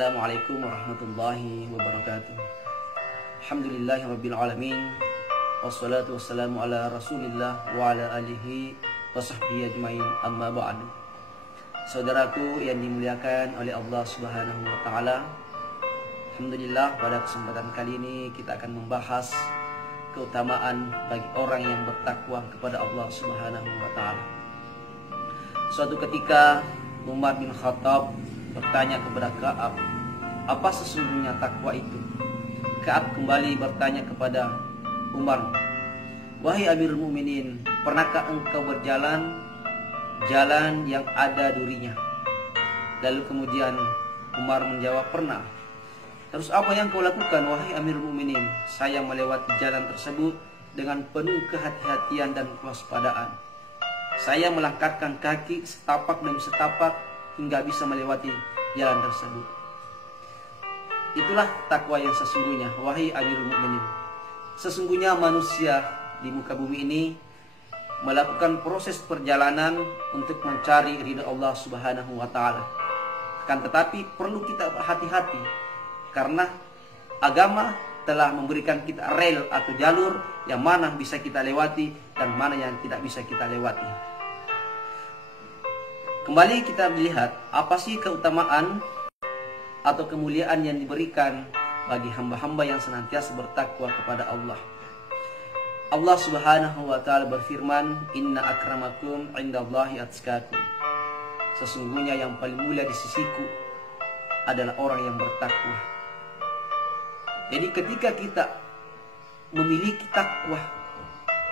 Assalamualaikum warahmatullahi wabarakatuh. Alhamdulillahirabbil alamin. Wassalatu wassalamu ala Rasulillah wa ala alihi wa sahbihi ajmain. Amma ba'du. Saudaraku yang dimuliakan oleh Allah Subhanahu wa taala. Alhamdulillah, pada kesempatan kali ini kita akan membahas keutamaan bagi orang yang bertakwa kepada Allah Subhanahu wa taala. Suatu ketika Umar bin Khattab bertanya kepada Ka'ab, apa sesungguhnya takwa itu? Ka'ab kembali bertanya kepada Umar, wahai Amirul Mukminin, pernahkah engkau berjalan jalan yang ada durinya? Lalu kemudian Umar menjawab, pernah. Terus apa yang kau lakukan, wahai Amirul Mukminin? Saya melewati jalan tersebut dengan penuh kehati-hatian dan kewaspadaan. Saya melangkahkan kaki setapak demi setapak hingga bisa melewati jalan tersebut. Itulah takwa yang sesungguhnya, wahai Amirul Mukminin. Sesungguhnya manusia di muka bumi ini melakukan proses perjalanan untuk mencari ridha Allah Subhanahu wa taala. Kan tetapi perlu kita berhati-hati karena agama telah memberikan kita rel atau jalur yang mana bisa kita lewati dan mana yang tidak bisa kita lewati. Kembali kita melihat apa sih keutamaan atau kemuliaan yang diberikan bagi hamba-hamba yang senantiasa bertakwa kepada Allah. Allah Subhanahu wa taala berfirman, "Inna akramakum indallahi atqakum." Sesungguhnya yang paling mulia di sisiku adalah orang yang bertakwa. Jadi ketika kita memiliki takwa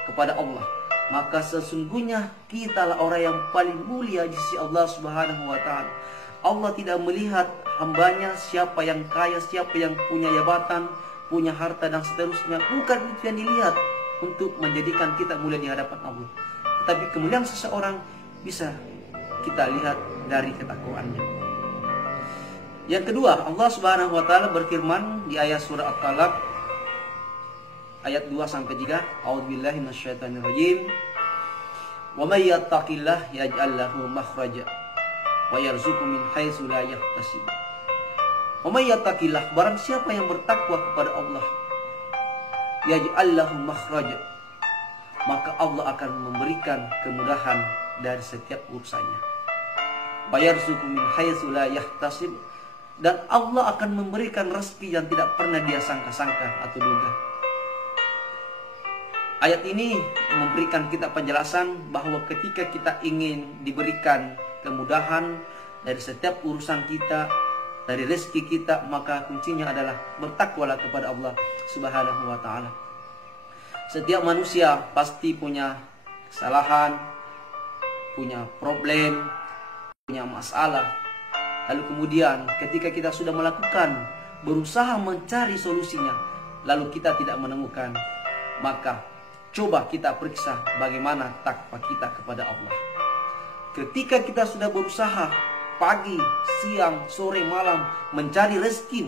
kepada Allah, maka sesungguhnya kitalah orang yang paling mulia di sisi Allah Subhanahu wa taala. Allah tidak melihat hambanya siapa yang kaya, siapa yang punya jabatan, punya harta dan seterusnya. Bukan itu yang dilihat untuk menjadikan kita mulia di hadapan Allah. Tetapi kemuliaan seseorang bisa kita lihat dari ketakwaannya. Yang kedua, Allah Subhanahu wa taala berfirman di ayat surah At-Talaq ayat 2 sampai 3, A'udzubillahi minasyaitonir rajim. Wa may yattaqillah yaj'al lahu makhraja wa yarzuqhu min haitsu la yahtasib. Wa may yattaqillah, barang siapa yang bertakwa kepada Allah, yaj'al lahu makhraja, maka Allah akan memberikan kemudahan dari setiap urusannya. Wa yarzuqhu min haitsu la yahtasib, dan Allah akan memberikan rezeki yang tidak pernah dia sangka-sangka atau duga. Ayat ini memberikan kita penjelasan bahwa ketika kita ingin diberikan kemudahan dari setiap urusan kita, dari rezeki kita, maka kuncinya adalah bertakwalah kepada Allah Subhanahu wa taala. Setiap manusia pasti punya kesalahan, punya problem, punya masalah. Lalu kemudian ketika kita sudah melakukan, berusaha mencari solusinya, lalu kita tidak menemukan, maka coba kita periksa bagaimana takwa kita kepada Allah. Ketika kita sudah berusaha pagi, siang, sore, malam mencari rezeki,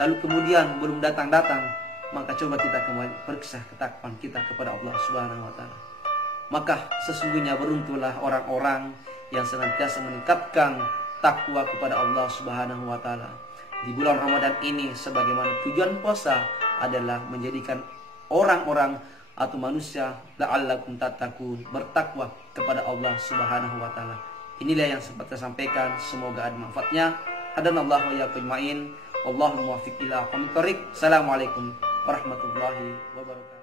lalu kemudian belum datang-datang, maka coba kita kembali periksa ketakwaan kita kepada Allah Subhanahu wa taala. Maka sesungguhnya beruntunglah orang-orang yang senantiasa meningkatkan takwa kepada Allah Subhanahu wa taala. Di bulan Ramadan ini, sebagaimana tujuan puasa adalah menjadikan orang-orang atau manusia la'allakum tattaqun, bertakwa kepada Allah Subhanahu wa taala. Inilah yang sempat saya sampaikan, semoga ada manfaatnya. Hadanallahu wa iyyakum ajmain. Wallahu muwaffiq ila aqwamit thoriq. Assalamualaikum warahmatullahi wabarakatuh.